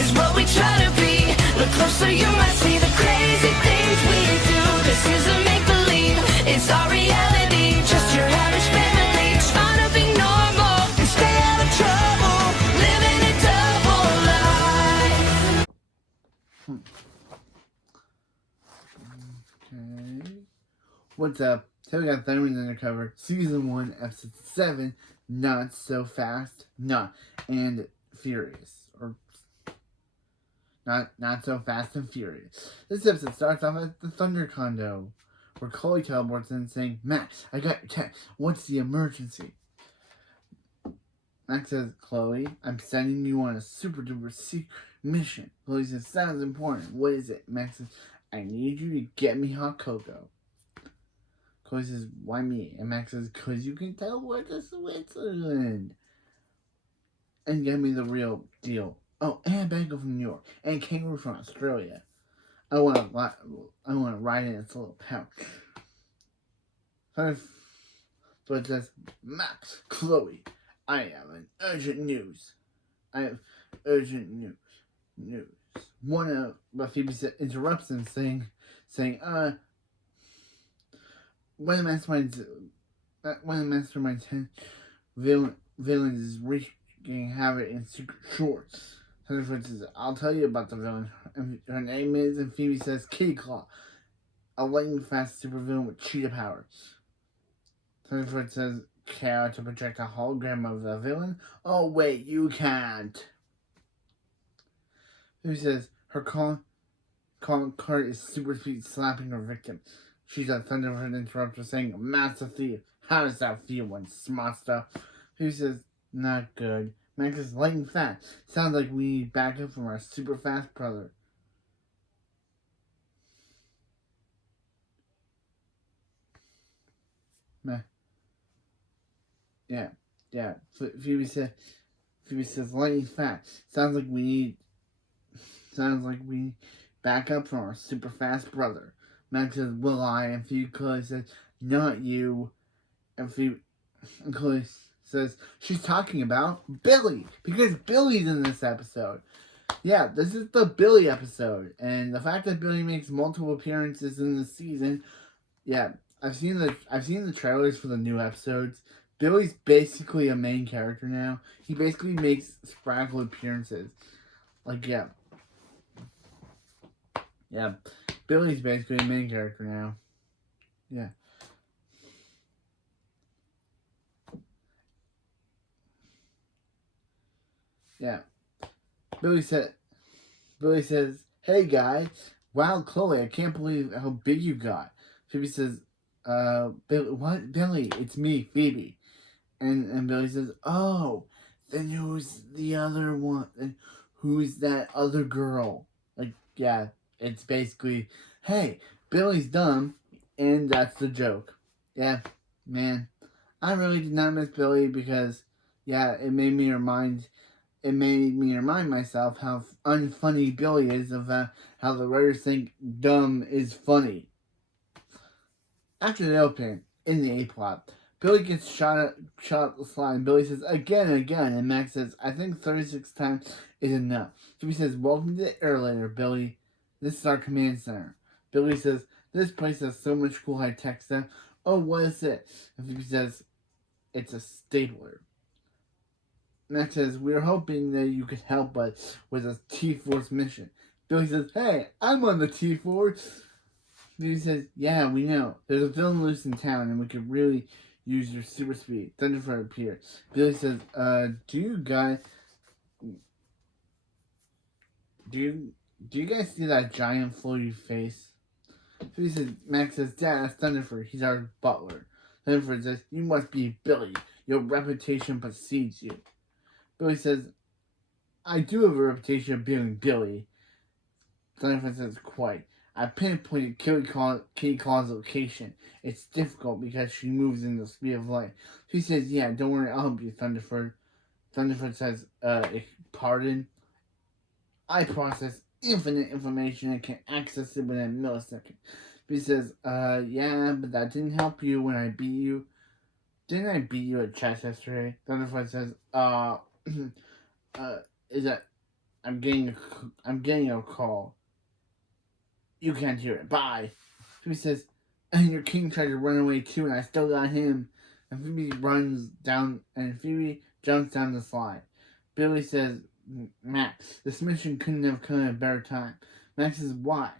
is what we try to be. Look closer, you might see the crazy things we do. This isn't make-believe, it's our reality. Just your average family trying to be normal and stay out of trouble, living a double life. Okay. What's up? Today we got Diamonds Undercover, Season 1, Episode 7, Not So Fast, Not and Furious. Or Not So Fast and Furious. This episode starts off at the Thunder Condo, where Chloe teleports in saying, Max, I got your text. What's the emergency? Max says, Chloe, I'm sending you on a super duper secret mission. Chloe says, sounds important. What is it? Max says, I need you to get me hot cocoa. Chloe says, why me? And Max says, because you can teleport to Switzerland. And get me the real deal. Oh, and a bangle from New York. And a kangaroo from Australia. I want to ride in its little pouch. So it says, Max, Chloe, I have an urgent news. I have urgent news. But Phoebe interrupts him, saying, when the mastermind's villain is wreaking havoc in secret shorts. Thunderfoot says, I'll tell you about the villain. And her name is, and Phoebe says, Kitty Claw, a lightning fast supervillain with cheetah powers. Thunderfoot says, care to project a hologram of the villain? Oh wait, you can't. Phoebe says, her calling card is super speed slapping her victim. She's a Thunderfoot interrupter saying, Master Thief, how does that feel when smart stuff? Phoebe says, not good. Max is lightning fast. Sounds like we need backup from our super fast brother. Yeah. Phoebe says lightning fast. Sounds like we need backup from our super fast brother. Max says, will I? And Phoebe says, not you. And Chloe says, she's talking about Billy. Because Billy's in this episode. Yeah, this is the Billy episode. And the fact that Billy makes multiple appearances in this season, yeah, I've seen the trailers for the new episodes. Billy's basically a main character now. He basically makes sporadic appearances. Like, yeah. Yeah. Billy's basically a main character now. Yeah. Yeah. Billy says, hey guy, wow Chloe, I can't believe how big you got. Phoebe says, Billy, what? Billy, it's me, Phoebe. And Billy says, oh, then who's the other one? And who's that other girl? Like, yeah, it's basically, hey, Billy's dumb, and that's the joke. Yeah, man, I really did not miss Billy because, yeah, it made me remind myself how unfunny Billy is, of how the writers think dumb is funny. After the opening, in the A-plot, Billy gets shot up the slide, and Billy says, again, and Max says, I think 36 times is enough. Phoebe says, welcome to the airliner, Billy. This is our command center. Billy says, this place has so much cool high-tech stuff. Oh, what is it? And Phoebe says, it's a stapler. Max says, we're hoping that you could help us with a T-Force mission. Billy says, hey, I'm on the T-Force. Phoebe says, yeah, we know. There's a villain loose in town, and we could really use your super speed. Thunderfoot appears. Billy says, do you guys see that giant floaty face? Phoebe says, Max says, Dad, that's Thunderfoot. He's our butler. Thunderfoot says, you must be Billy. Your reputation precedes you. Billy says, I do have a reputation of being Billy. Thunderfoot says, quite. I pinpointed Kitty Claw's location. It's difficult because she moves in the speed of light. She says, yeah, don't worry, I'll help you, Thunderfoot. Thunderfoot says, pardon? I process infinite information and can access it within a millisecond. He says, yeah, but that didn't help you when I beat you. Didn't I beat you at chess yesterday? Thunderfoot says, is that I'm getting a call. You can't hear it. Bye. Phoebe says, and your king tried to run away too, and I still got him. And Phoebe runs down, and Phoebe jumps down the slide. Billy says, Max, this mission couldn't have come at a better time. Max says, why?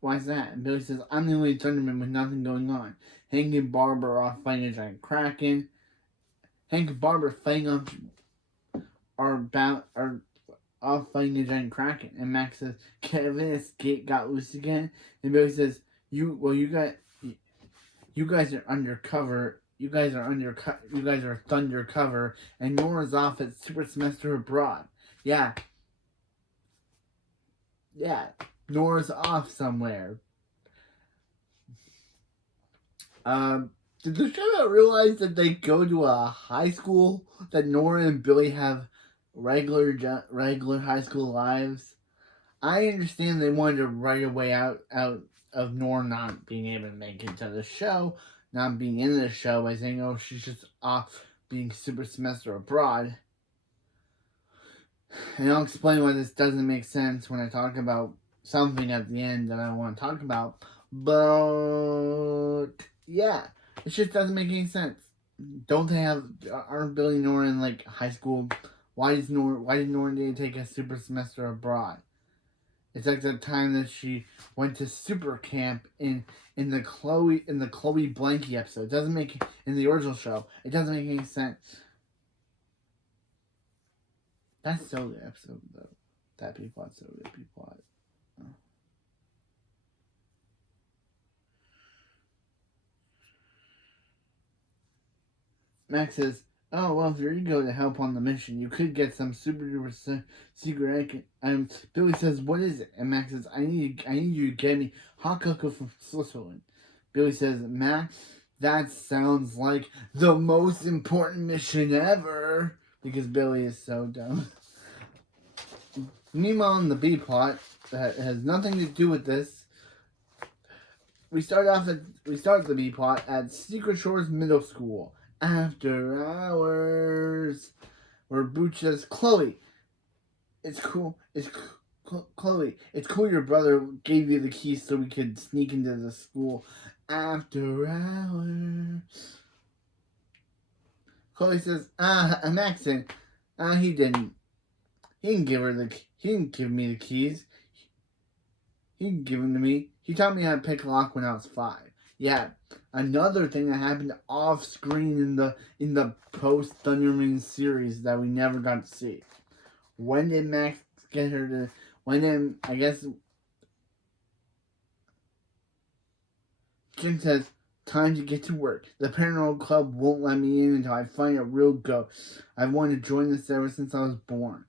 Why's that? And Billy says, I'm the only Thunderman with nothing going on. Hank and Barbara are off fighting a giant kraken. Hank and Barbara fighting up are off fighting a giant kraken. And Max says, Kevin's gate got loose again. And Billy says, you guys are undercover. You guys are Thundercover, and Nora's off at Super Semester Abroad. Yeah. Nora's off somewhere. Did the show not realize that they go to a high school? That Nora and Billy have regular high school lives? I understand they wanted to write a way out of Nora not being able to make it to the show, not being in the show by saying, oh, she's just off being Super Semester Abroad. And I'll explain why this doesn't make sense when I talk about something at the end that I want to talk about. But yeah, it just doesn't make any sense. Aren't Billy and Nora in like high school? Why did Nora need to take a super semester abroad? It's like the time that she went to super camp in the Chloe Blanky episode. It doesn't make in the original show. It doesn't make any sense. That's so good episode though. That B-plot, so good B-plot. Max says, oh, well, if you're going to help on the mission, you could get some super duper secret. Billy says, what is it? And Max says, I need you to get me hot cocoa from Switzerland. Billy says, Max, that sounds like the most important mission ever. Because Billy is so dumb. Meanwhile, in the B plot, that has nothing to do with this, we start the B plot at Secret Shores Middle School. After hours, where Booch says, Chloe, Chloe, it's cool your brother gave you the keys so we could sneak into the school after hours. Chloe says, I'm accent. He didn't. He didn't give me the keys. He didn't give them to me. He taught me how to pick a lock when I was 5. Yeah, another thing that happened off screen in the post Thunderman series that we never got to see. When did Max get her to? When did I guess? Jim says, "Time to get to work. The paranormal club won't let me in until I find a real ghost. I've wanted to join this ever since I was born."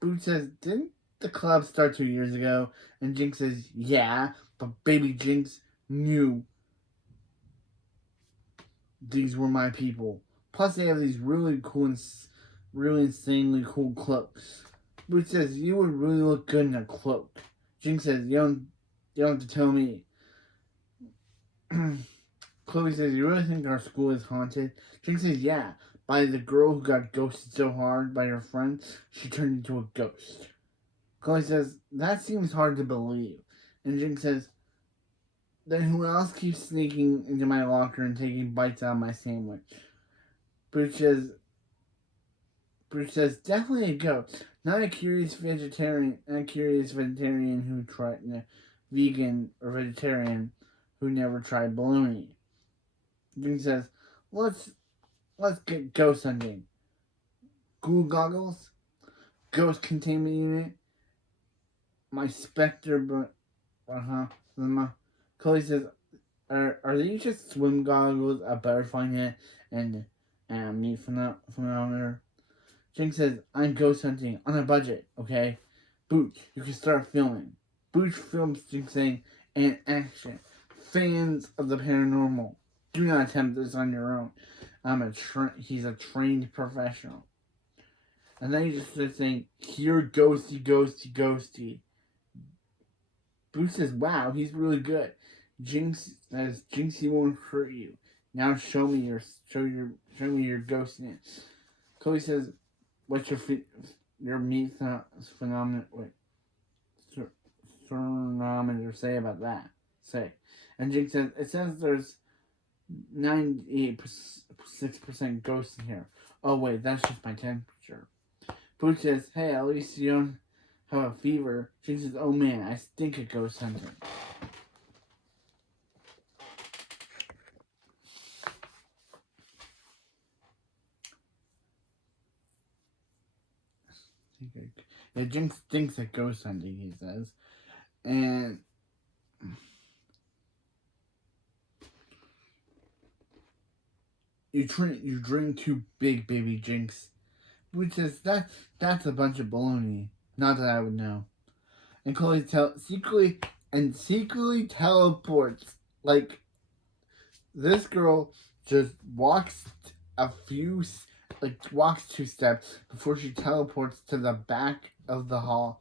Boots says, "Didn't the club start 2 years ago?" And Jinx says, "Yeah, but baby Jinx knew these were my people. Plus, they have these really cool and really insanely cool cloaks." Boots says, "You would really look good in a cloak." Jinx says, You don't have to tell me." Chloe says, "You really think our school is haunted?" Jinx says, "Yeah, by the girl who got ghosted so hard by her friend, she turned into a ghost." Chloe says, "That seems hard to believe." And Jinx says, "Then who else keeps sneaking into my locker and taking bites out of my sandwich?" Bruce says, "Definitely a ghost. Not a curious vegetarian who tried vegan or vegetarian who never tried bologna." Jinx says, Let's get ghost hunting. Ghoul goggles, ghost containment unit, my specter, Chloe says, are these just swim goggles, a butterfly net, and meat from there? Jinx says, I'm ghost hunting on a budget, okay? Booch, you can start filming. Booch films Jinx saying, and action. Fans of the paranormal, do not attempt this on your own. He's a trained professional. And then he just starts saying, here, ghosty, ghosty, ghosty. Bruce says, wow, he's really good. Jinx says, Jinxie won't hurt you. Now show me your ghostiness. Chloe says, what's your your meat phenomenon. Wait, thermometer say about that? Say, and Jinx says it says there's 98.6% ghosts in here. Oh wait, that's just my temperature. Boo says, hey, at least you don't have a fever. Jinx says, oh man, I stink at ghost hunting. Yeah, Jinx stinks at ghost hunting, he says. And you dream too big, baby Jinx. Which is that's a bunch of baloney. Not that I would know. And Chloe secretly teleports. Like, this girl just walks walks 2 steps before she teleports to the back of the hallway,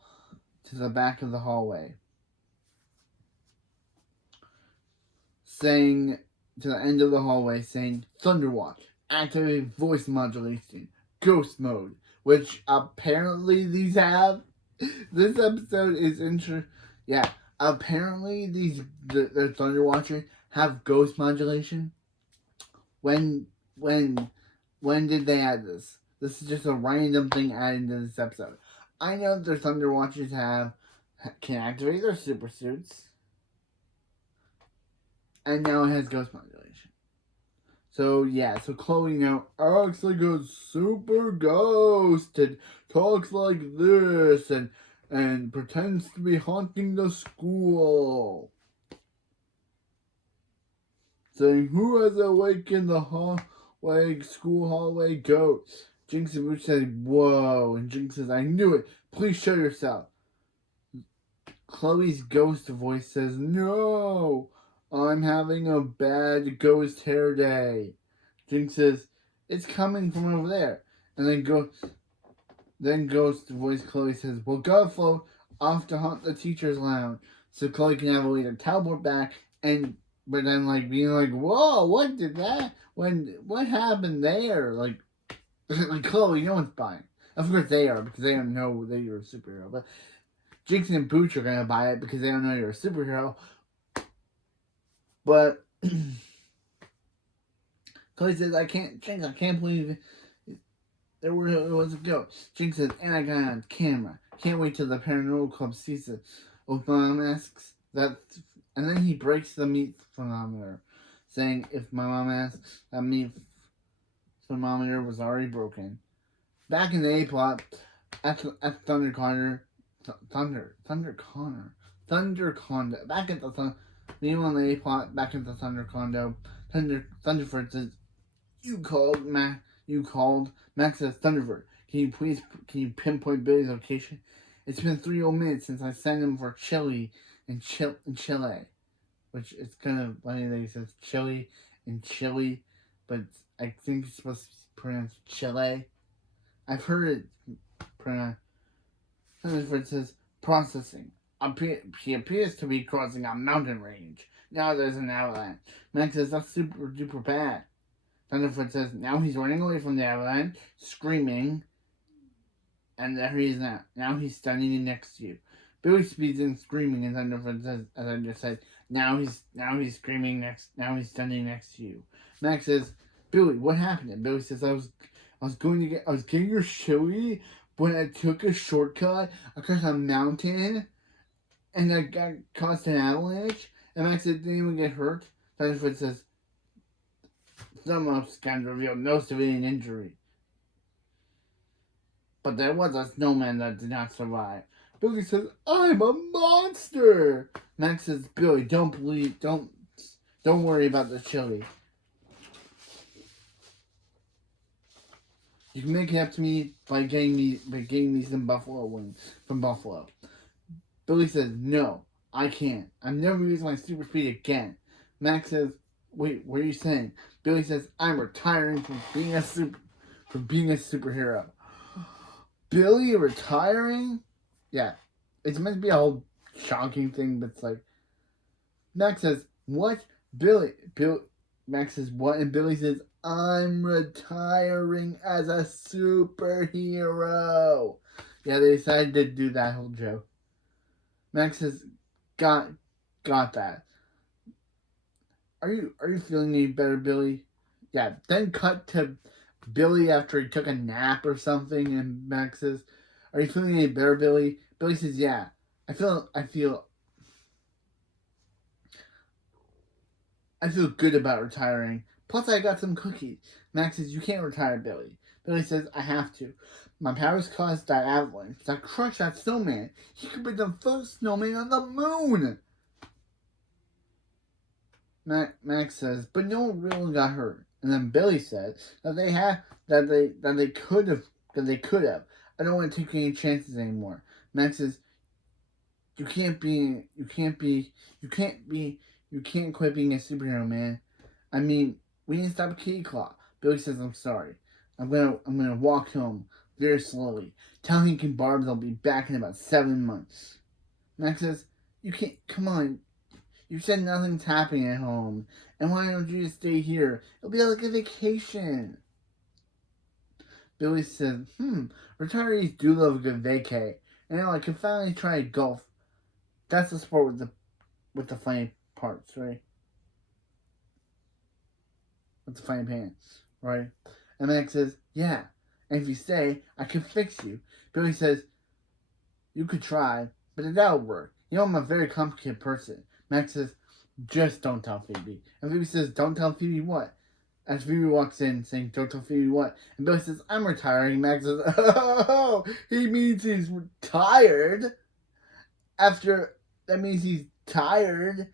saying to the end of the hallway, saying, Thunderwatch, activate voice modulation, ghost mode, which apparently these have. This episode is yeah, apparently the Thunder Watchers have ghost modulation. When when did they add this? This is just a random thing added into this episode. I know their Thunder Watchers can activate their super suits, and now it has ghost modulation. So yeah, so Chloe now acts like a super ghost and talks like this and pretends to be haunting the school. Saying, who has awakened the school hallway ghost? Jinx and Boo said, whoa. And Jinx says, I knew it. Please show yourself. Chloe's ghost voice says, no. I'm having a bad ghost hair day. Jinx says, it's coming from over there. And then ghost voice Chloe says, well, go float off to haunt the teacher's lounge. So Chloe can have a way to teleport back but then being like, whoa, what happened there? Like Chloe, no one's buying. Of course they are, because they don't know that you're a superhero. But Jinx and Booch are gonna buy it because they don't know you're a superhero. But Chloe says, Jinx, I can't believe there was a ghost. Jinx says, and I got it on camera. Can't wait till the paranormal club sees it. Mom asks that, and then he breaks the meat thermometer, saying, if my mom asks, that meat thermometer was already broken. Back in the A plot, at Thunder Connor, back at the meanwhile in the A plot, back at the Thunder Condo, Thunderford says, you called, Max says, Thunderford, can you pinpoint Billy's location? It's been 3 whole minutes since I sent him for chili in Chile. Which is kind of funny that he says chili and chili, but I think it's supposed to be pronounced Chile. I've heard it pronounced. It says processing. He appears to be crossing a mountain range. Now there's an avalanche. Max says that's super duper bad. Thunderfoot says now he's running away from the avalanche, screaming, and there he is now. Now he's standing next to you. Billy speeds in screaming, and Thunderfoot says, as I just said, now he's screaming now he's standing next to you. Max says, Billy, what happened? And Billy says, I was getting your chili, but I took a shortcut across a mountain, and I caused an avalanche. And Max said, didn't anyone get hurt? Thunderfoot says, some of scans revealed no civilian injury, but there was a snowman that did not survive. Billy says, I'm a monster! Max says, Billy, don't worry about the chili. You can make it up to me by getting me some buffalo wings from Buffalo. Billy says, no, I can't. I'm never using my super speed again. Max says, wait, what are you saying? Billy says, I'm retiring from being a superhero. Billy retiring? Yeah, it's meant to be a whole shocking thing, but it's like, Max says, what? Max says, what? And Billy says, I'm retiring as a superhero. Yeah, they decided to do that whole joke. Max says, got that. Are you feeling any better, Billy? Yeah. Then cut to Billy after he took a nap or something, and Max says, "Are you feeling any better, Billy?" Billy says, "Yeah, I feel good about retiring. Plus, I got some cookies." Max says, "You can't retire, Billy." Billy says, "I have to. My powers caused that avalanche that crushed that snowman. He could be the first snowman on the moon." Max says, "But no one really got hurt." And then Billy said that they could have. "I don't want to take any chances anymore." Max says, you can't quit being a superhero, man. I mean, we didn't stop Kitty Claw." Billy says, "I'm sorry. I'm gonna walk home very slowly. Tell Hank and Barb they'll be back in about 7 months." Max says, "You can't. Come on. You said nothing's happening at home, and why don't you just stay here? It'll be like a vacation." Billy says, "Retirees do love a good vacay, and I can finally try golf. That's the sport with the funny parts, right? With the funny pants, right?" And Max says, "Yeah, and if you stay, I can fix you." Billy says, "You could try, but that'll work. You know, I'm a very complicated person." Max says, "Just don't tell Phoebe." And Phoebe says, "Don't tell Phoebe what?" As Phoebe walks in saying, "Don't tell Phoebe what?" And Billy says, "I'm retiring." Max says, "Oh, he means he's retired. That means he's tired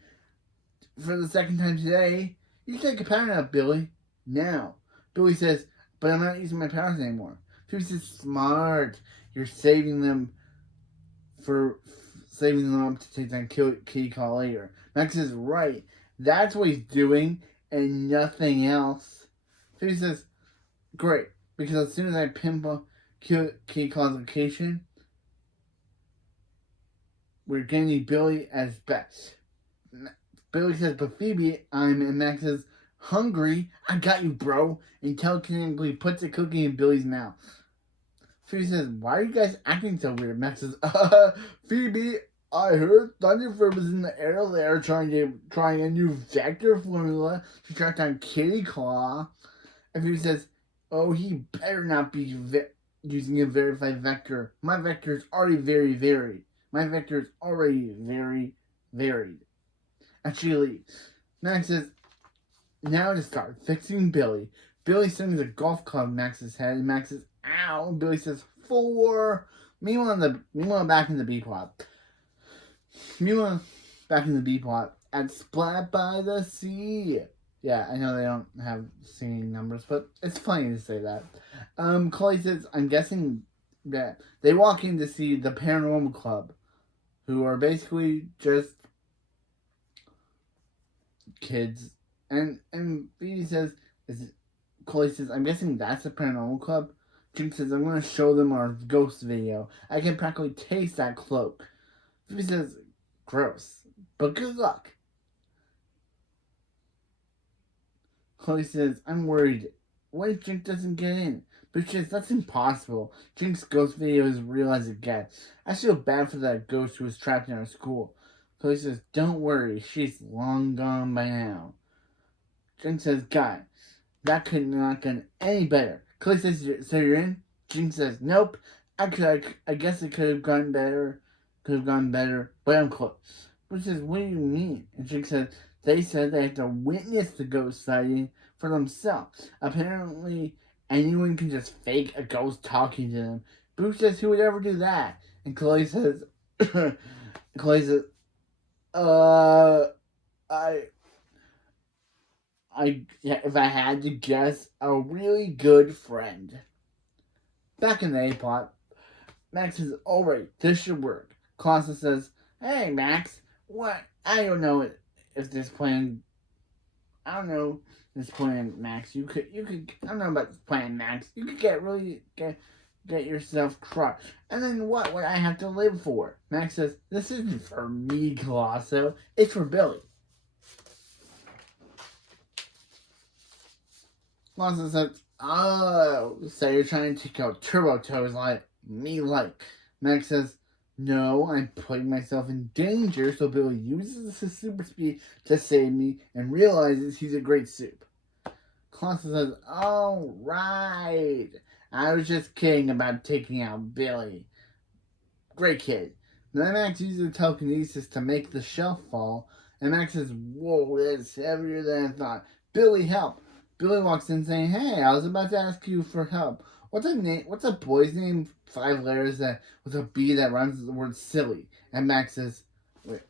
for the second time today. You take a power nap, Billy. Now." Billy says, "But I'm not using my powers anymore." Phoebe says, "Smart. You're for saving them up to take that key call later." Max says, "Right. That's what he's doing and nothing else." Phoebe says, "Great. Because as soon as I pinpoint key call's location, we're going to need Billy as best." Billy says, "But Phoebe, and Max says, "Hungry? I got you, bro." And telekinetically puts a cookie in Billy's mouth. Phoebe says, "Why are you guys acting so weird?" Max says, "Phoebe, I heard Thunderfur was in the air there trying a new vector formula to track down Kitty Claw." And Phoebe says, "Oh, he better not be using a verified vector. My vector is already very varied. My vector is already very varied." And she leaves. Max says, "Now to start fixing Billy." Billy swings a golf club at Max's head, and Max says, "Ow." And Billy says, "4." Meanwhile, back in the B plot. At Splat by the Sea. Yeah, I know they don't have singing numbers, but it's funny to say that. Chloe says, "I'm guessing that they walk in to see the Paranormal Club, who are basically just kids." And Phoebe says, Chloe says, "I'm guessing that's the Paranormal Club." Jinx says, "I'm going to show them our ghost video. I can practically taste that cloak." Phoebe says, "Gross, but good luck." Chloe says, "I'm worried. What if Jinx doesn't get in?" But she says, "That's impossible. Jinx's ghost video is real as it gets. I feel bad for that ghost who was trapped in our school." Chloe says, "Don't worry. She's long gone by now." Jinx says, "God, that could not get any better." Chloe says, "So you're in?" Jinx says, "Nope. I guess it could have gone better. But I'm close." Which says, "What do you mean?" And Jinx says, "They said they have to witness the ghost sighting for themselves. Apparently, anyone can just fake a ghost talking to them." Bruce says, "Who would ever do that?" And Chloe says, Chloe says, uh, I, yeah, if I had to guess, a really good friend." Back in the A plot, Max says, "Alright, this should work." Clausen says, "Hey, Max, what? I don't know if this plan. I don't know this plan, Max. You could. I don't know about this plan, Max. You could get yourself crushed. And then what would I have to live for?" Max says, "This isn't for me, Colosso. It's for Billy." Clausen says, "Oh, so you're trying to take out Turbo Toes like me, like." Max says, no, I'm putting myself in danger, so Billy uses his super speed to save me and realizes he's a great soup. Constance says, oh, right. I was just kidding about taking out Billy. Great kid. Then Max uses telekinesis to make the shelf fall, and Max says, whoa, that's heavier than I thought. Billy, help. Billy walks in saying, hey, I was about to ask you for help. What's a boy's name? 5 letters that with a B that rhymes with the word silly. And Max says, wait.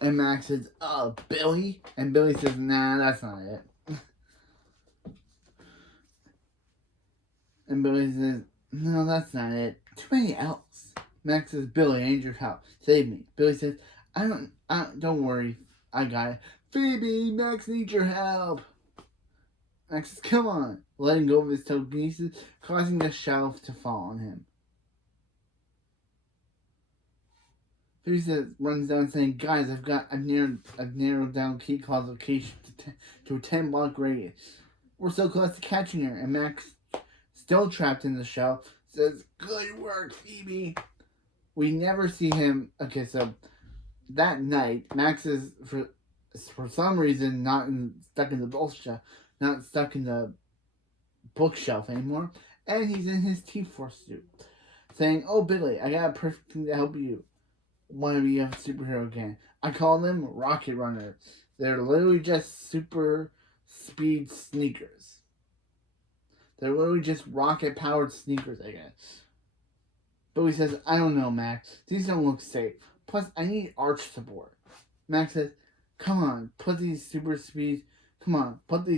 And Max says, oh, Billy? And Billy says, nah, that's not it. And Billy says, no, that's not it. Too many L's. Max says, Billy, I need your help. Save me. Billy says, don't worry. I got it. Phoebe, Max needs your help. Max says, come on. Letting go of his telekinesis, causing the shelf to fall on him. Phoebe says, runs down saying, guys, I've narrowed down key call's location to a 10-block radius. We're so close to catching her. And Max, still trapped in the shell, says, good work, Phoebe. We never see him. Okay, so that night, Max is, for some reason, stuck in the bookshelf, not stuck in the bookshelf anymore, and he's in his T-Force suit, saying, oh, Billy, I got a perfect thing to help you want to be a superhero again. I call them Rocket Runners. They're literally just super speed sneakers. They're literally just rocket-powered sneakers, I guess. Billy says, I don't know, Max. These don't look safe. Plus, I need arch support. Max says, come on, put these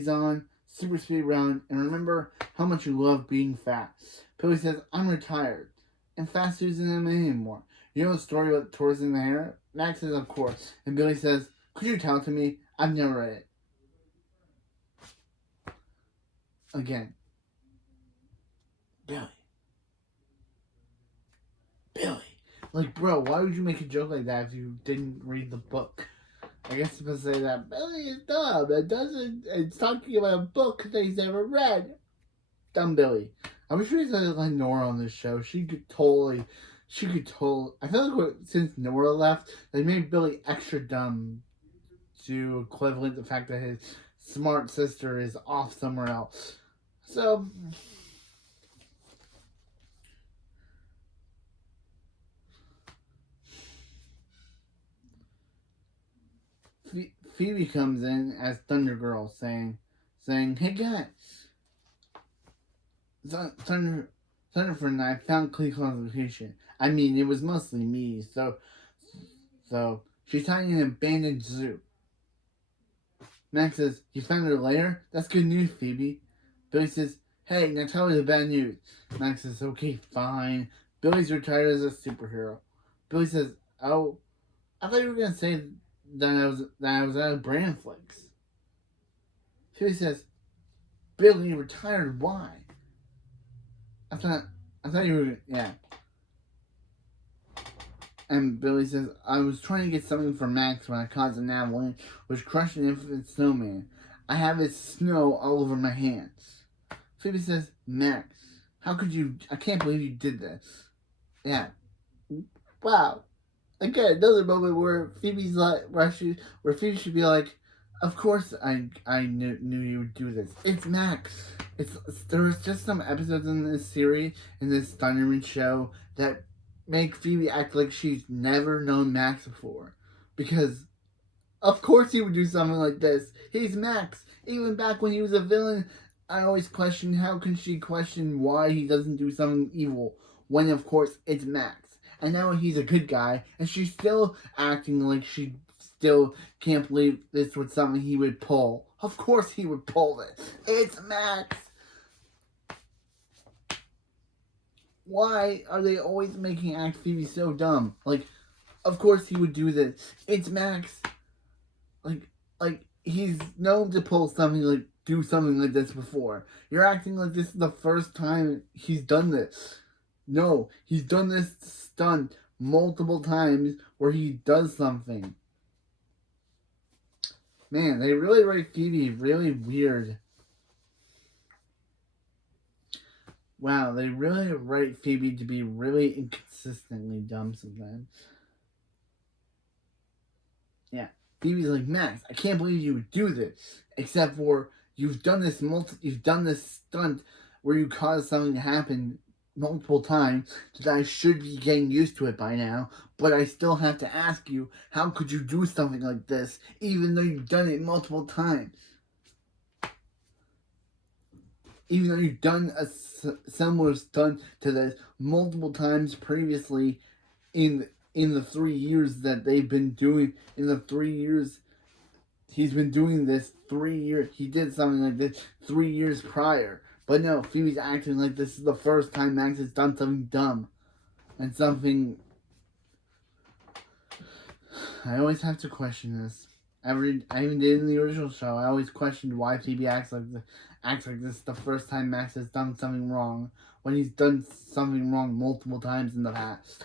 on, super speed round, and remember how much you love being fat. Billy says, I'm retired, and fast isn't in anymore. You know the story about Tours in the Hair? Max says, of course. And Billy says, could you tell it to me? I've never read it. Again. Billy. Like, bro, why would you make a joke like that if you didn't read the book? I guess supposed to say that Billy is dumb. It's talking about a book that he's never read. Dumb Billy. I wish we had like Nora on this show. She could totally. I feel like since Nora left, they made Billy extra dumb to equivalent the fact that his smart sister is off somewhere else. So. Phoebe comes in as Thunder Girl, saying, "Hey guys, Thunder and I found Cleveland's location. I mean, it was mostly me, so she's hiding in an abandoned zoo." Max says, "You found her lair? That's good news, Phoebe." Billy says, "Hey, now tell me the bad news." Max says, "Okay, fine. Billy's retired as a superhero." Billy says, "Oh, I thought you were gonna say that I was out of brand flakes." Phoebe says, "Billy retired? Why?" I thought you were, yeah. And Billy says, "I was trying to get something for Max when I caused an avalanche, which crushed an infant snowman. I have his snow all over my hands." Phoebe says, "Max, how could you? I can't believe you did this." Yeah. Wow. Again, another moment where Phoebe's like, where Phoebe should be like, "Of course I knew you would do this. It's Max." There's just some episodes in this series, in this Thunderman show, that make Phoebe act like she's never known Max before. Because, of course he would do something like this. He's Max. Even back when he was a villain, I always questioned how can she question why he doesn't do something evil, when of course it's Max. And now he's a good guy, and she's still acting like she still can't believe this was something he would pull. Of course he would pull this. It's Max. Why are they always making Aunt Phoebe so dumb? Like, of course he would do this. It's Max. Like he's known to do something like this before. You're acting like this is the first time he's done this. No, he's done this stunt multiple times where he does something. Man, they really write Phoebe really weird. wow, they really write Phoebe to be really inconsistently dumb sometimes. Yeah, Phoebe's like, Max, I can't believe you would do this. Except for you've done this stunt where you caused something to happen multiple times that I should be getting used to it by now. But I still have to ask you, how could you do something like this even though you've done it multiple times? Even though you've done a similar stunt to this multiple times previously in the 3 years that they've been doing, in the 3 years he's been doing this, 3 years, he did something like this 3 years prior. But no, Phoebe's acting like this is the first time Max has done something dumb. And something, I always have to question this. I even did in the original show. I always questioned why Phoebe acts like this the first time Max has done something wrong, when he's done something wrong multiple times in the past.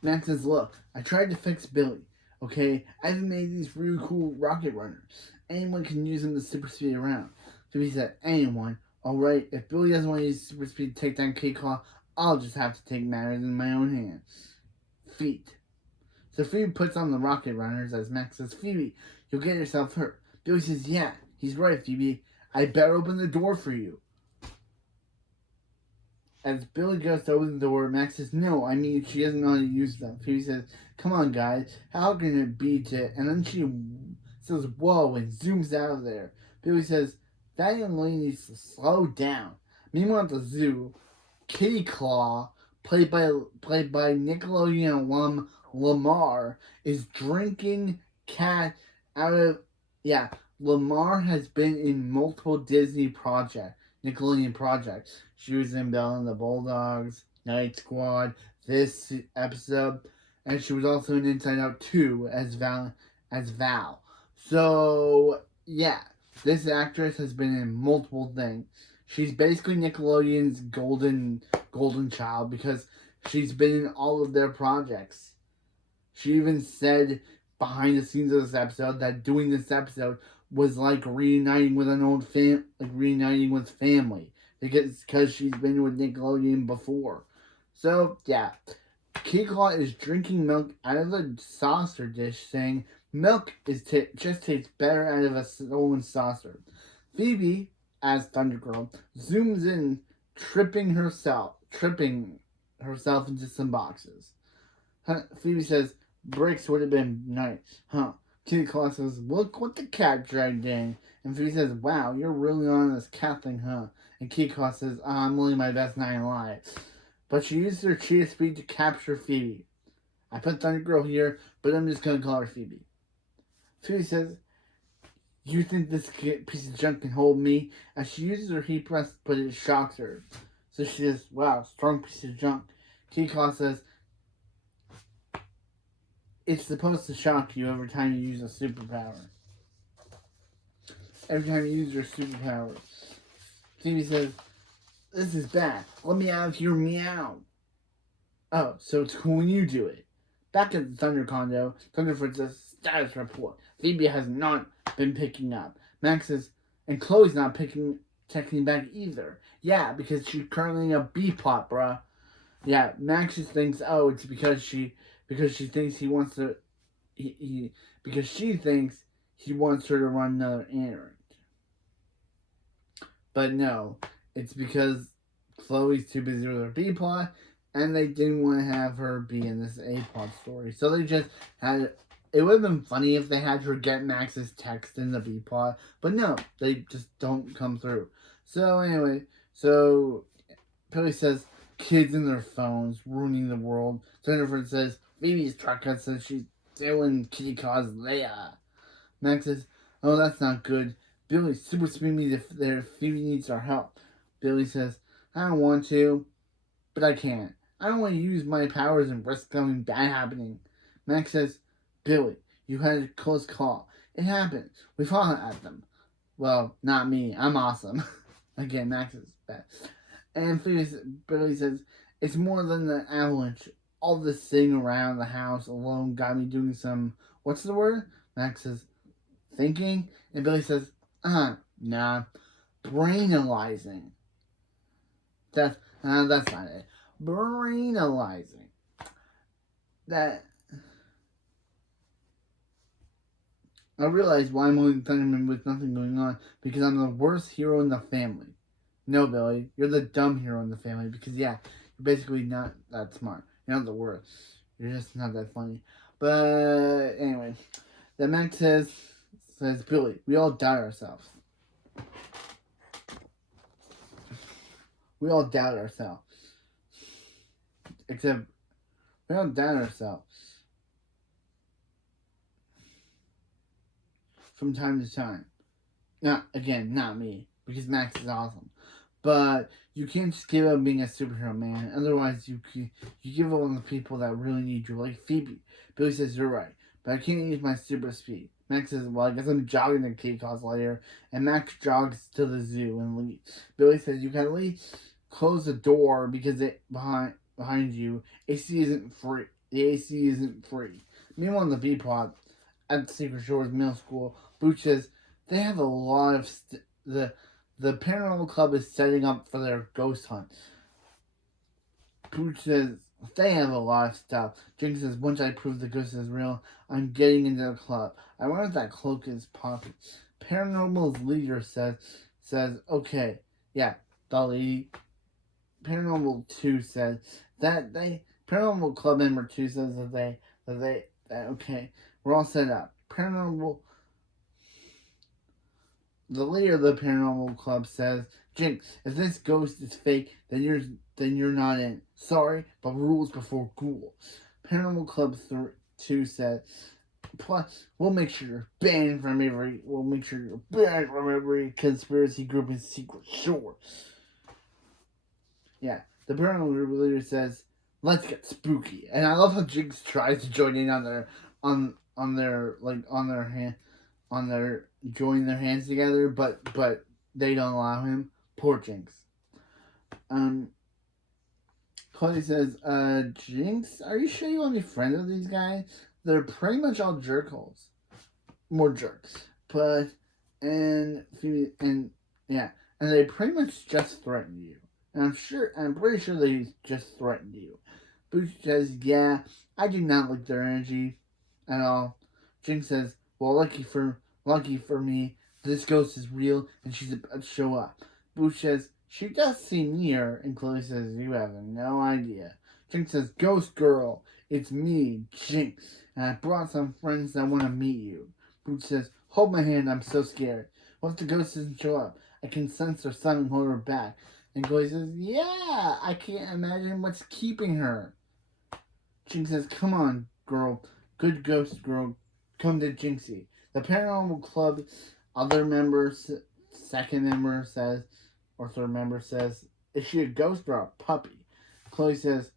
Max says, look, I tried to fix Billy, okay? I've made these really cool rocket runners. Anyone can use them to super speed around. Phoebe said, anyone? Alright, if Billy doesn't want to use super speed to take down K-Claw, I'll just have to take matters in my own hands. Feet. So Phoebe puts on the rocket runners as Max says, Phoebe, you'll get yourself hurt. Billy says, yeah, he's right, Phoebe. I better open the door for you. As Billy goes to open the door, Max says, no, I mean, she doesn't know how to use them. Phoebe says, come on, guys, how can it be to... And then she says, whoa, and zooms out of there. Billy says, that young lady needs to slow down. Meanwhile, at the zoo, Kitty Claw, played by Nickelodeon alum Lamar, is drinking cat out of... Yeah, Lamar has been in multiple Nickelodeon projects. She was in Belle and the Bulldogs, Night Squad, this episode, and she was also in Inside Out 2 as Val. So yeah, this actress has been in multiple things. She's basically Nickelodeon's golden child because she's been in all of their projects. She even said behind the scenes of this episode that doing this episode was like reuniting with an old reuniting with family because she's been with Nickelodeon before. So yeah, Keyclaw is drinking milk out of a saucer dish, saying milk just tastes better out of a stolen saucer. Phoebe, as Thunder Girl, zooms in, tripping herself into some boxes. Phoebe says, bricks would have been nice, huh? Kitty Claw says, look what the cat dragged in. And Phoebe says, wow, you're really on this cat thing, huh? And Kitty Claw says, I'm living my best night alive. But she used her cheetah speed to capture Phoebe. I put Thunder Girl here, but I'm just gonna call her Phoebe. Phoebe says, you think this piece of junk can hold me? And she uses her heat press, but it shocks her. So she says, wow, strong piece of junk. Kitty Claw says, it's supposed to shock you every time you use a superpower. Every time you use your superpower. Phoebe says, this is bad. Let me out of here, meow. Oh, so it's cool when you do it. Back at the Thunder condo, Thunderfoot says, status report. Phoebe has not been picking up. Max says, and Chloe's not texting back either. Yeah, because she's currently in a B-plot, bruh. Yeah, Max just thinks, oh, it's because she thinks he wants to, because she thinks he wants her to run another errand. But no, it's because Chloe's too busy with her B plot, and they didn't want to have her be in this A plot story. So they just had. It would have been funny if they had her get Max's text in the B plot, but no, they just don't come through. So anyway, Billy says, kids and their phones ruining the world. Jennifer says, Phoebe's truck says she's stealing Kitty Claw's Leia. Max says, oh, that's not good. Billy, super speed me if Phoebe needs our help. Billy says, I don't want to, but I can't. I don't want to use my powers and risk something bad happening. Max says, Billy, you had a close call. It happens. We fought at them. Well, not me. I'm awesome. Again, Max is bad. And Billy says, it's more than the avalanche. all this sitting around the house alone got me doing some, what's the word? Max says, thinking. And Billy says, nah, brainalizing. That's not it. Brainalizing. That I realize why I'm only Thunderman with nothing going on, because I'm the worst hero in the family. No, Billy, you're the dumb hero in the family, because yeah, you're basically not that smart. You're not the worst. You're just not that funny. But anyway, the Max says Billy, we all doubt ourselves. We all doubt ourselves. Except we don't doubt ourselves. From time to time. Not me, because Max is awesome. But you can't just give up being a superhero, man. Otherwise, you give up on the people that really need you, like Phoebe. Billy says, you're right, but I can't use my super speed. Max says, well, I guess I'm jogging to K-Cos later. And Max jogs to the zoo and leaves. Billy says, you can at least close the door because it behind you. AC isn't free. The AC isn't free. Meanwhile, in the B plot at Secret Shores Middle School, Booch says they have a lot of the paranormal club is setting up for their ghost hunt. Booch says they have a lot of stuff. Jinx says, once I prove the ghost is real, I'm getting into the club. I wonder if that cloak is pocket. Paranormal's leader says okay, yeah, the lady. Paranormal 2 says that Paranormal Club member 2 says that okay, we're all set up. The leader of the Paranormal Club says, Jinx, if this ghost is fake, then you're not in. Sorry, but rules before ghouls. Paranormal Club 2 says, plus, we'll make sure you're banned from every conspiracy group in Secret Shore. Yeah, the paranormal leader says, let's get spooky. And I love how Jinx tries to join in on their joining their hands together, but they don't allow him. Poor Jinx. Chloe says, Jinx, are you sure you want to be friends with these guys? They're pretty much all jerkholes. More jerks. And they pretty much just threatened you. And I'm pretty sure they just threatened you. Booch says, yeah, I do not like their energy at all. Jinx says, well, lucky for me, this ghost is real and she's about to show up. Booch says, she does seem near, and Chloe says, you have no idea. Jinx says, ghost girl, it's me, Jinx, and I brought some friends that want to meet you. Booch says, hold my hand, I'm so scared. What if the ghost doesn't show up? I can sense her son and hold her back. And Chloe says, yeah, I can't imagine what's keeping her. Jinx says, come on, girl. Good ghost girl. Come to Jinxie. The Paranormal Club second member says, or third member says, is she a ghost or a puppy? Chloe says,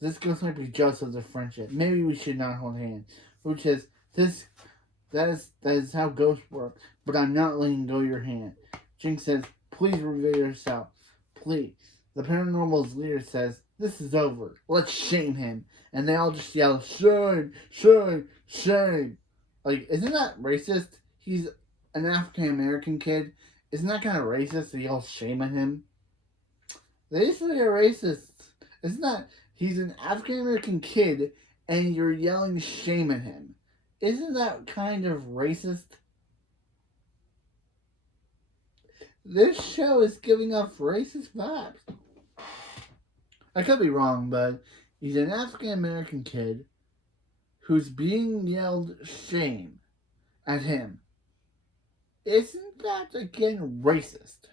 this ghost might be jealous of their friendship. Maybe we should not hold hands. Which says, that is how ghosts work, but I'm not letting go of your hand. Jinx says, please reveal yourself. Please. The Paranormal's leader says, this is over. Let's shame him. And they all just yell, shame, shame, shame. Like, isn't that racist? He's an African-American kid. Isn't that kind of racist to yell shame at him? They say you're racist. Isn't that, he's an African-American kid and you're yelling shame at him. Isn't that kind of racist? This show is giving off racist vibes. I could be wrong, but he's an African-American kid who's being yelled shame at him. Isn't that, again, racist?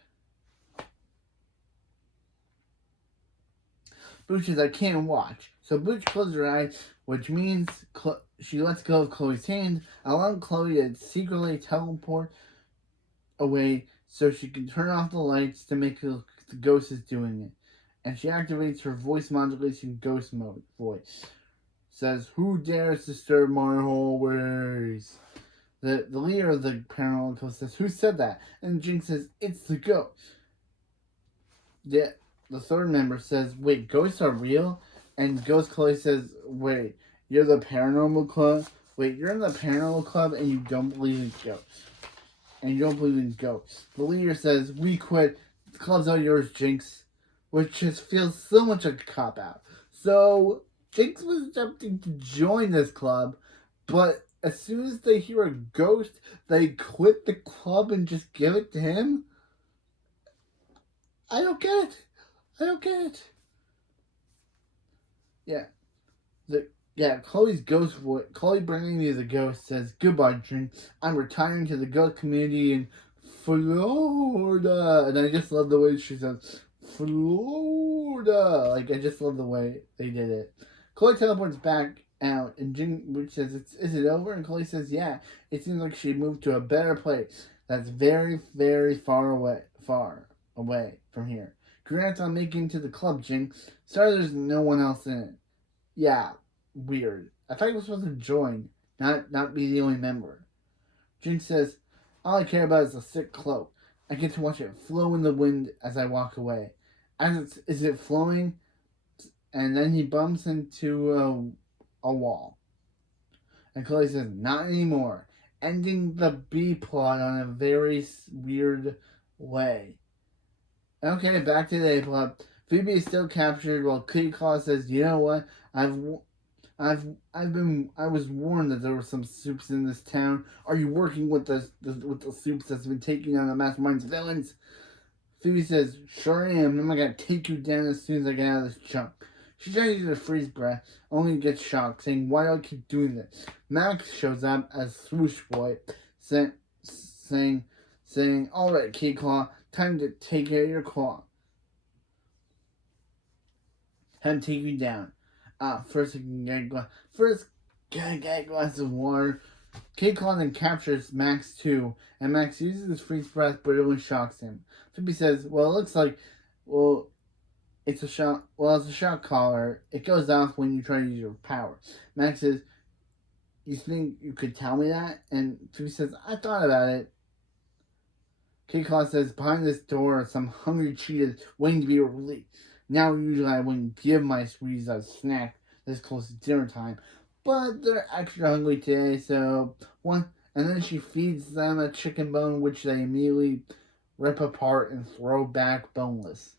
Booch says, I can't watch. So Booch closes her eyes, which means she lets go of Chloe's hand, allowing Chloe to secretly teleport away so she can turn off the lights to make the ghost is doing it. And she activates her voice modulation ghost mode voice. Says, who dares disturb my hallways? The leader of the paranormal club says, who said that? And Jinx says, it's the ghost. The third member says, wait, ghosts are real? And Ghost Chloe says, wait, you're the paranormal club? Wait, you're in the paranormal club and you don't believe in ghosts. And you don't believe in ghosts. The leader says, we quit. The club's all yours, Jinx. Which just feels so much like a cop-out. So, Jinx was attempting to join this club, but as soon as they hear a ghost, they quit the club and just give it to him? I don't get it. I don't get it. Yeah. Chloe's ghost voice. Chloe bringing me the ghost says, goodbye, Jinx. I'm retiring to the ghost community in Florida. And I just love the way she says, Florida. Like, I just love the way they did it. Chloe teleports back out, and Jinx says, is it over? And Chloe says, yeah. It seems like she moved to a better place that's very, very far away from here. Congrats on making it to the club, Jinx. Sorry there's no one else in it. Yeah, weird. I thought you were supposed to join, not be the only member. Jinx says, all I care about is the sick cloak. I get to watch it flow in the wind as I walk away. Is it flowing? And then he bumps into a wall. And Chloe says, not anymore. Ending the B plot on a very weird way. Okay, back to the A plot. Phoebe is still captured while Kitty Claw says, you know what? I was warned that there were some soups in this town. Are you working with the soups that's been taking on the Mastermind's villains? Phoebe says, sure am. I'm gonna take you down as soon as I get out of this junk. She tries to use a freeze breath, only gets shocked, saying, why do I keep doing this? Max shows up as Swoosh Boy, saying, alright, Kitty Claw, time to take care of your claw. Have him take you down. First get a glass of water. Kitty Claw then captures Max too, and Max uses his freeze breath, but it only shocks him. Phoebe says, well, it looks like, it's a shock collar. It goes off when you try to use your power. Max says, you think you could tell me that? And Phoebe says, I thought about it. Kitty Claw says, behind this door are some hungry cheetahs waiting to be released. Now, usually I wouldn't give my sweeties a snack this close to dinner time, but they're extra hungry today, so one. And then she feeds them a chicken bone, which they immediately rip apart and throw back boneless.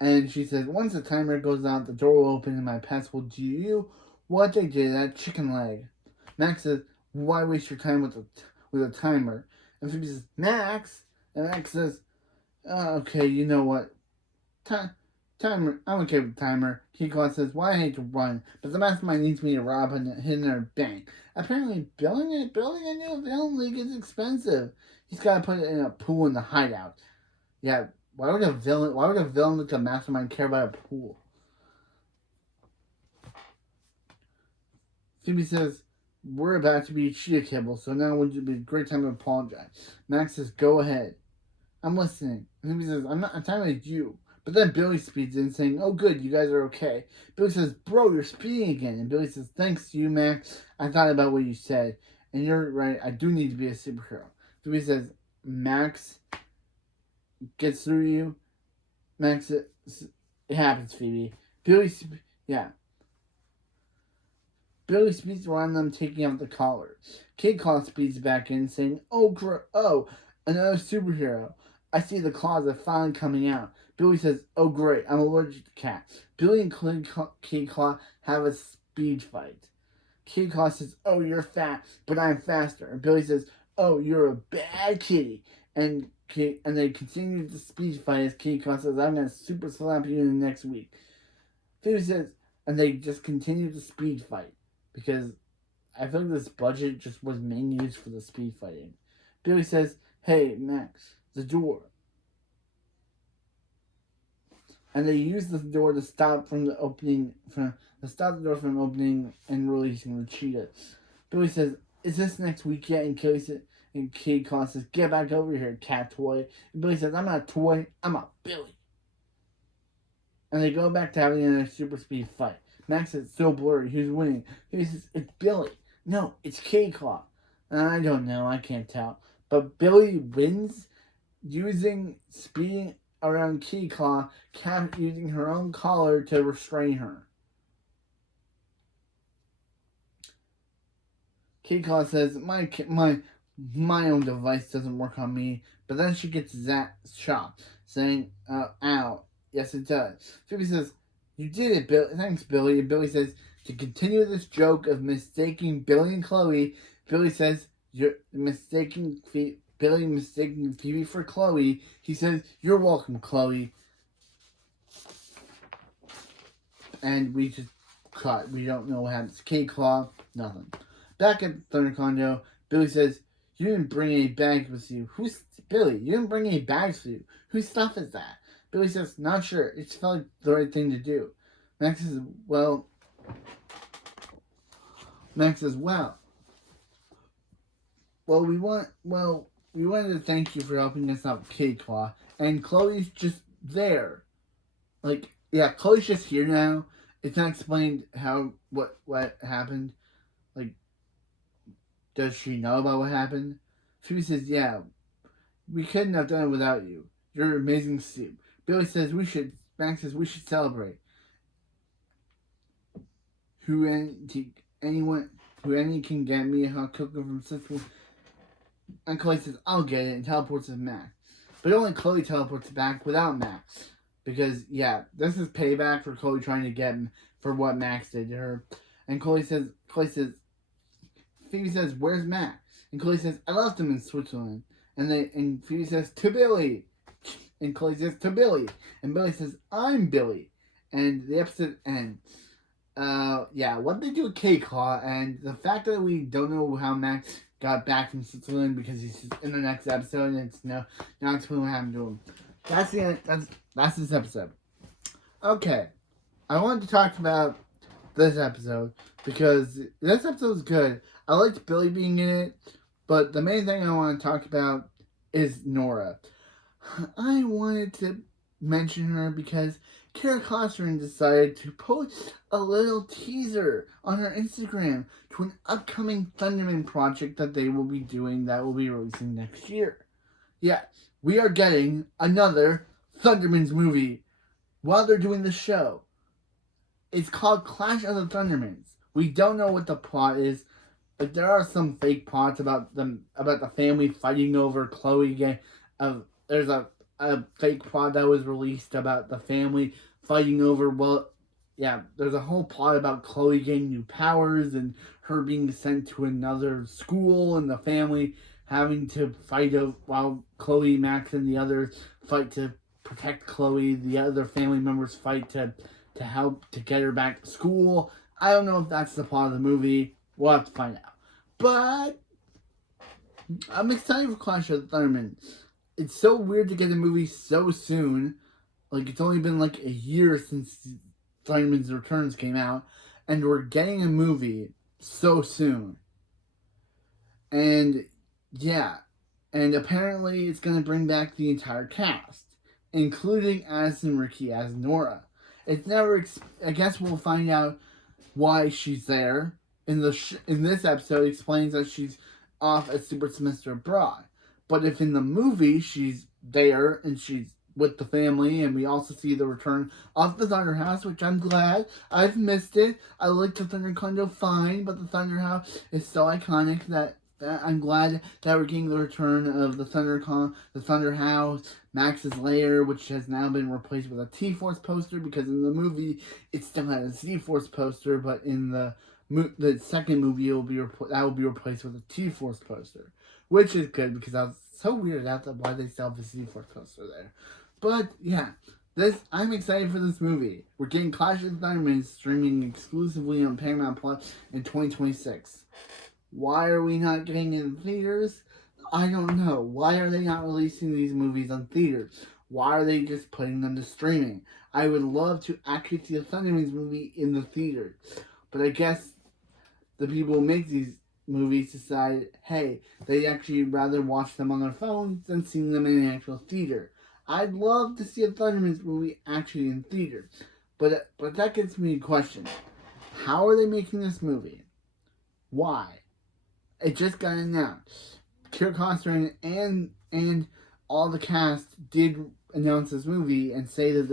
And she says, once the timer goes out, the door will open and my pets will do what they did to that chicken leg. Max says, why waste your time with a timer? And Phoebe says, Max. And Max says, okay, you know what? Timer, I'm okay with timer. Kitty Claw says, why I hate to run, but the Mastermind needs me to rob and hit in her bank. Apparently, building a new villain league is expensive. He's got to put it in a pool in the hideout. Yeah, why would a villain like the Mastermind care about a pool? Phoebe says, we're about to be cheetah kibble, so now would be a great time to apologize. Max says, go ahead. I'm listening. And Phoebe says, I'm talking to you. But then Billy speeds in saying, oh good, you guys are okay. Billy says, bro, you're speeding again. And Billy says, thanks to you, Max. I thought about what you said. And you're right, I do need to be a superhero. Billy says, Max gets through you. Max, it happens, Phoebe. Billy speeds around them, taking out the collar. Kid Claw speeds back in, saying, oh, another superhero. I see the claws are finally coming out. Billy says, oh great, I'm allergic to cats. Billy and Kid Claw have a speed fight. Kid Claw says, oh, you're fat, but I'm faster. And Billy says, oh, you're a bad kitty. And they continue the speed fight as Kid Claw says, I'm going to super slap you in the next week. Phoebe says, and they just continue the speed fight. Because I feel like this budget just was mainly used for the speed fighting. Billy says, hey, Max, the door. And they use the door to stop the door from opening and releasing the cheetahs. Billy says, is this next week yet? And Kid Claw says, get back over here, cat toy. And Billy says, I'm not a toy, I'm a Billy. And they go back to having a super speed fight. Max says, it's so blurry, who's winning? He says, it's Billy. No, it's Kid Claw. I don't know, I can't tell. But Billy wins using speeding around Key Claw, using her own collar to restrain her. Key Claw says, my own device doesn't work on me, but then she gets shot, saying, ow, yes it does. Phoebe says, you did it, Bill. Thanks, Billy. And Billy says, to continue this joke of mistaking Billy and Chloe, Billy says, you're mistaking Billy mistaking Phoebe for Chloe. He says, you're welcome, Chloe. And we just cut. We don't know what happens. K-Claw, nothing. Back at Thunder Condo, Billy says, you didn't bring any bags with you. Who's Billy? You didn't bring any bags with you. Whose stuff is that? Billy says, not sure. It just felt like the right thing to do. Max says, well, we wanted to thank you for helping us out, K-Claw. And Chloe's just there. Like, yeah, Chloe's just here now. It's not explained what happened. Like, does she know about what happened? Phoebe says, yeah, we couldn't have done it without you. You're amazing soup. Billy says Max says we should celebrate. Who any can get me a hot cocoa from Cisco. And Chloe says, I'll get it, and teleports to Max. But only Chloe teleports back without Max. Because, yeah, this is payback for Chloe trying to get him for what Max did to her. And Phoebe says, where's Max? And Chloe says, I left him in Switzerland. And Phoebe says, to Billy. And Chloe says, to Billy. And Billy says, I'm Billy. And the episode ends. What they do with K-Claw, and the fact that we don't know how Max got back from Switzerland because he's just in the next episode and it's not explain what happened to him. That's the end. That's this episode. Okay. I wanted to talk about this episode because this episode is good. I liked Billy being in it, but the main thing I want to talk about is Nora. I wanted to mention her because Kara Costner decided to post a little teaser on her Instagram to an upcoming Thunderman project that they will be doing that will be releasing next year. Yes, we are getting another Thundermans movie while they're doing the show. It's called Clash of the Thundermans. We don't know what the plot is, but there are some fake plots about the family fighting over Chloe again. There's a fake plot that was released about the family fighting over, there's a whole plot about Chloe getting new powers and her being sent to another school and the family having to fight while Chloe, Max, and the others fight to protect Chloe. The other family members fight to help to get her back to school. I don't know if that's the plot of the movie. We'll have to find out. But I'm excited for Clash of the Thundermans. It's so weird to get a movie so soon. Like, it's only been like a year since Thundermans Returns came out, and we're getting a movie so soon. And yeah, and apparently it's going to bring back the entire cast, including Addison Rickey as Nora. It's never. I guess we'll find out why she's there. In this episode, explains that she's off a super semester abroad. But if in the movie she's there and she's with the family, and we also see the return of the Thunder House, which I'm glad. I've missed it. I like the Thunder Condo fine, but the Thunder House is so iconic that I'm glad that we're getting the return of the Thunder House, Max's Lair, which has now been replaced with a T-Force poster, because in the movie it still had a Z-Force poster, but in the second movie that will be replaced with a T-Force poster, which is good because I was so weirded out that why they still have the Z-Force poster there. But yeah, I'm excited for this movie. We're getting Clash of the Thundermans streaming exclusively on Paramount Plus in 2026. Why are we not getting it in theaters? I don't know. Why are they not releasing these movies on theaters? Why are they just putting them to streaming? I would love to actually see a Thundermans movie in the theater. But I guess the people who make these movies decide, hey, they'd actually rather watch them on their phones than seeing them in an actual theater. I'd love to see a Thundermans movie actually in theaters. But that gets me a question. How are they making this movie? Why? It just got announced. Kira Costner and all the cast did announce this movie and say that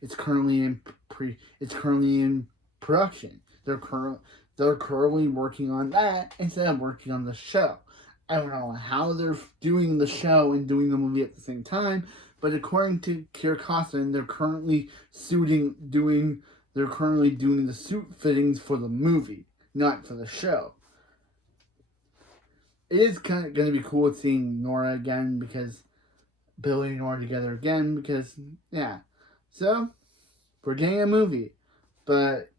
it's currently in production. They're currently working on that instead of working on the show. I don't know how they're doing the show and doing the movie at the same time, but according to Kier Costin, they're currently doing the suit fittings for the movie, not for the show. It is kind of going to be cool seeing Nora again because Billy and Nora together again because yeah. So we're getting a movie, but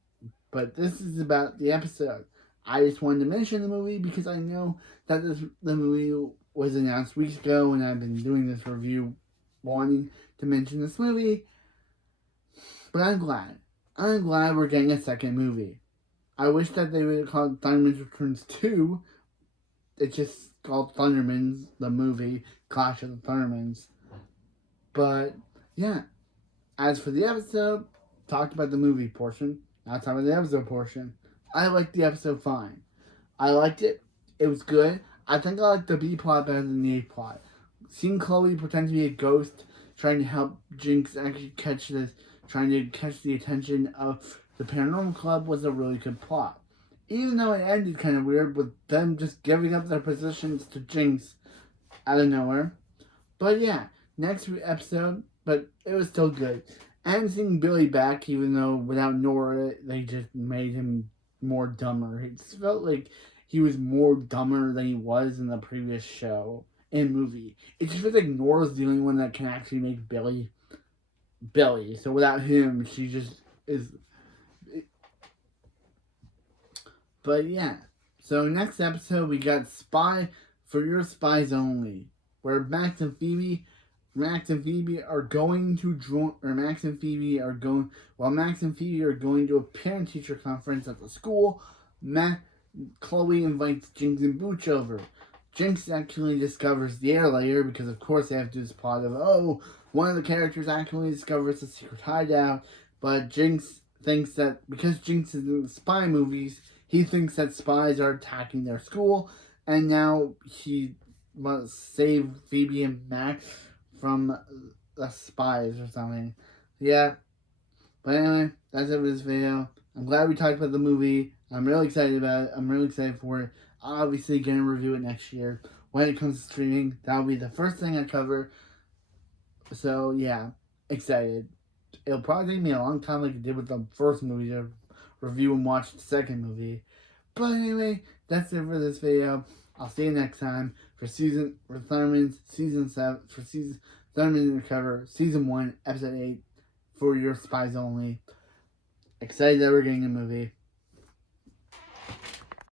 this is about the episode. I just wanted to mention the movie because I know that the movie was announced weeks ago, and I've been doing this review wanting to mention this movie. But I'm glad. I'm glad we're getting a second movie. I wish that they would have called Thundermans Returns 2. It's just called Thundermans, the movie, Clash of the Thundermans. But, yeah. As for the episode, talked about the movie portion. Now talk about the episode portion. I liked the episode fine. I liked it. It was good. I think I liked the B plot better than the A plot. Seeing Chloe pretend to be a ghost, trying to help Jinx actually trying to catch the attention of the Paranormal Club was a really good plot. Even though it ended kind of weird with them just giving up their positions to Jinx out of nowhere. But yeah, next episode, but it was still good. And seeing Billy back, even though without Nora, they just made him more dumber. It just felt like he was more dumber than he was in the previous show and movie. It just feels like Nora's the only one that can actually make Billy. So without him, she just is. But yeah. So next episode, we got Spy for Your Spies Only, where Max and Phoebe are going to join, or Max and Phoebe are going to a parent-teacher conference at the school. Chloe invites Jinx and Booch over. Jinx actually discovers the air layer because, of course, they have to do this plot of, one of the characters actually discovers a secret hideout, but Jinx thinks that because Jinx is in the spy movies, he thinks that spies are attacking their school, and now he must save Phoebe and Max from the spies or something. Yeah. But anyway, that's it for this video. I'm glad we talked about the movie. I'm really excited about it. I'm really excited for it. I'll obviously gonna review it next year. When it comes to streaming, that'll be the first thing I cover. So yeah, excited. It'll probably take me a long time like it did with the first movie to review and watch the second movie. But anyway, that's it for this video. I'll see you next time for Thundermans season 7 for Thundermans Undercover season 1 episode 8 for Your Spies Only. Excited that we're getting a movie.